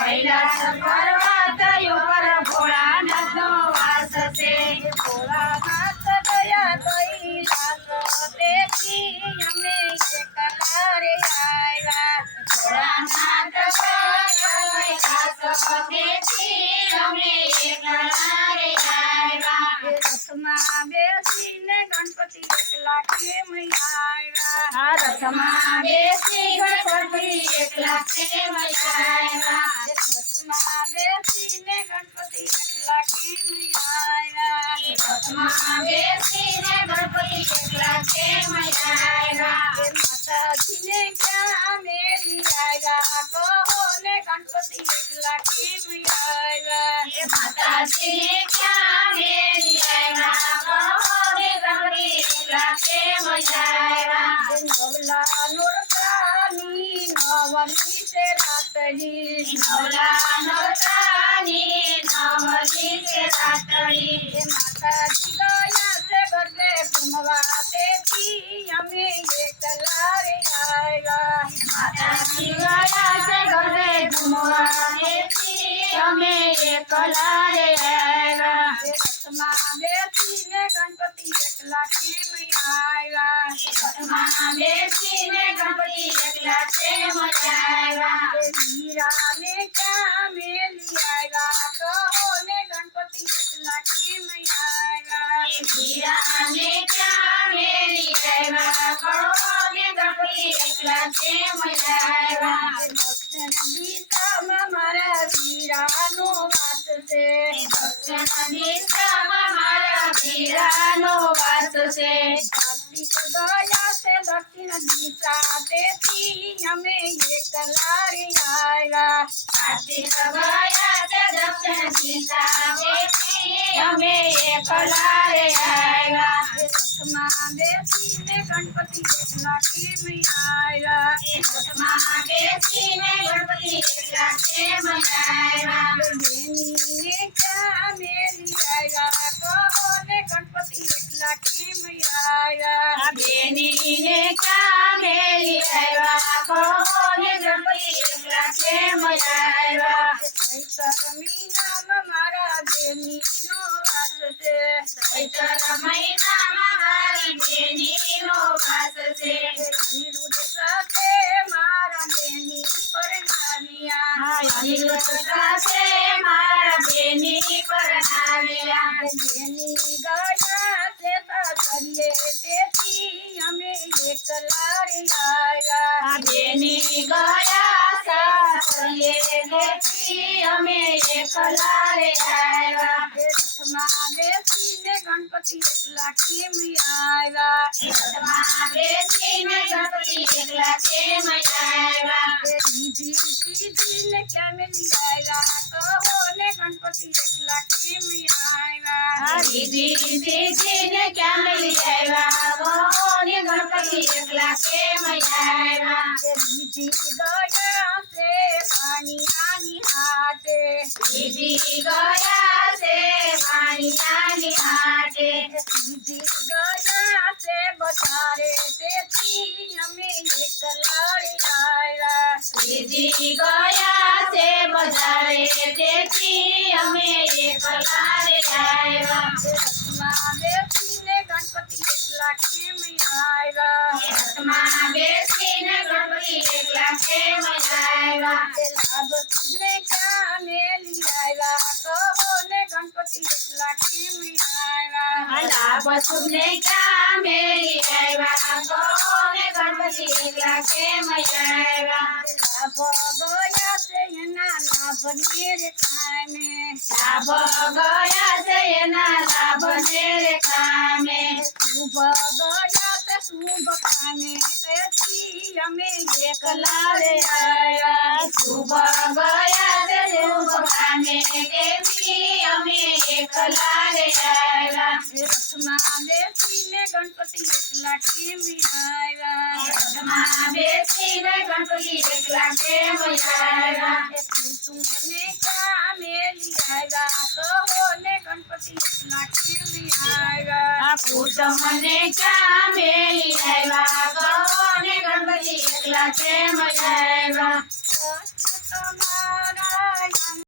કૈલાસ પર્વત ઉપર ભોળાનાથનો વાસ છે. ભોળાનાથ ગયા કૈલાસ તેથી અમે એકલા રે આવ્યા. ભોળાનાથ કૈલાસ તેથી અમે એકલા રે આવ્યા. રથમાં બેસીને ગણપતિ એકલા કેમ આવ્યા. રથમાં બેસી ગણપતિ એકલા કેમ આવ્યા. રથમાં બેસીને ગણપતિ એકલા કેમ આવ્યા. રથમાં બેસીને ગણપતિ એકલા કેમ આવ્યા. માતાજીને ક્યાં મેલી આવ્યા કહો ને ગણપતિ એકલા કેમ આવ્યા. માતાજીને ક્યાં મેલી આવ્યા કહો ને ગણપતિ એકલા કેમ આવ્યા. નવલા નોરતાની નવમી તે રાતડી. નવલા નોરતાની નવમી તે રાતડી. માતાજી ગયા છે ગરબે ઘૂમવા તેથી અમે એકલા રે આવ્યા. માતાજી ગયા છે ગરબે ઘૂમવા તેથી અમે એકલા રે આવ્યા. રથમાં બેસીને ગણપતિ એકલા કેમ આવ્યા. રથમાં બેસીને ગણપતિ એકલા કેમ આવ્યા. વીરાને ક્યાં મેલી આવ્યા કહો ને ગણપતિ એકલા કેમ આવ્યા. વીરાને ક્યાં મેલી આવ્યા કહો ને ગણપતિ એકલા કેમ આવ્યા. દક્ષિણ દિશામાં મારા વીરાનો વાસ છે. દક્ષિણ દિશામાં મારા વીરાનો વાસ છે. કાર્તિક ગયા છે દક્ષિણ દિશા તેથી અમે એકલા રે આવ્યા. કાર્તિક ગયા છે દક્ષિણ દિશા તેથી અમે એકલા રે આવ્યા. રથમાં બેસીને ગણપતિ એકલા કેમ આવ્યા. રથમાં બેસીને ગણપતિ એકલા કેમ આવ્યા. બેનીને ક્યાં મેલી આવ્યા કહો ને ગણપતિ એકલા કેમ આવ્યા. બેનીને ક્યાં મેલી આવ્યા કહો ને ગણપતિ એકલા કેમ આવ્યા. ચૈત્ર મહિનામાં મારા બેનીનો વાસ છે. ચૈત્ર મહિનામાં મારી બેનીનો વાસ છે. અનિરુદ્ધ સાથે મારા બેની પરણાવ્યા. અનિરુદ્ધ સાથે મારા બેની પરણાવ્યા. બેની ગયા છે સાસરીએ તેથી અમે એકલા રે આવ્યા. બેની ગયા સાસરીએ તેથી અમે એકલા રે આવ્યા. રથમાં બેસીને ગણપતિ એકલા કેમ આવ્યા. રથમાં બેસીને ગણપતિ એકલા કેમ આવ્યા. દીદી દીદીને ક્યાં મેલી આવ્યા કહો ને ગણપતિ એકલા કેમ આવ્યા. દીદી દીદીને ક્યાં મેલી આવ્યા કહો ને ગણપતિ એકલા કેમ આવ્યા. દીદી ગયા છે પાણીયાની હાટે. દીદી ગયા છે વાણિયાની હાટે. દીદી ગયા છે બજારે તેથી અમે એકલા રે આવ્યા. દીદી ગયા છે બજારે તેથી અમે એકલા રે આવ્યા. રથમાં બેસીને ગણપતિ એકલા કેમ આવ્યા. રથમાં બેસીને ગણપતિ એકલા કેમ આવ્યા. લાભ સુને ક્યાં મેલી આવ્યા કહો ને ગણપતિ એકલા કેમ આવ્યા. લાભ સુને ક્યાં મેલી આવ્યા કહો ને ગણપતિ એકલા કેમ આવ્યા. લાભ ગયા છે એના લાભ ને કામે. લાભ ગયા છે એના લાભ ને રે કામે. શુભ ગયા છે શુભ કામે તેથી અમે એકલા રે આવ્યા. શુભ ગયા છે શુભ કામે તેથી એકલા રે આવ્યા રથમાં બેસીને ગણપતિ એકલા કેમ આવ્યા રથમાં બેસીને ગણપતિ એકલા કેમ આવ્યા તું મને ક્યાં મેલી આવ્યા કહો ને ગણપતિ એકલા કેમ આવ્યા પૂછો મને ક્યાં મેલી આવ્યા કહો ને ગણપતિ એકલા કેમ આવ્યા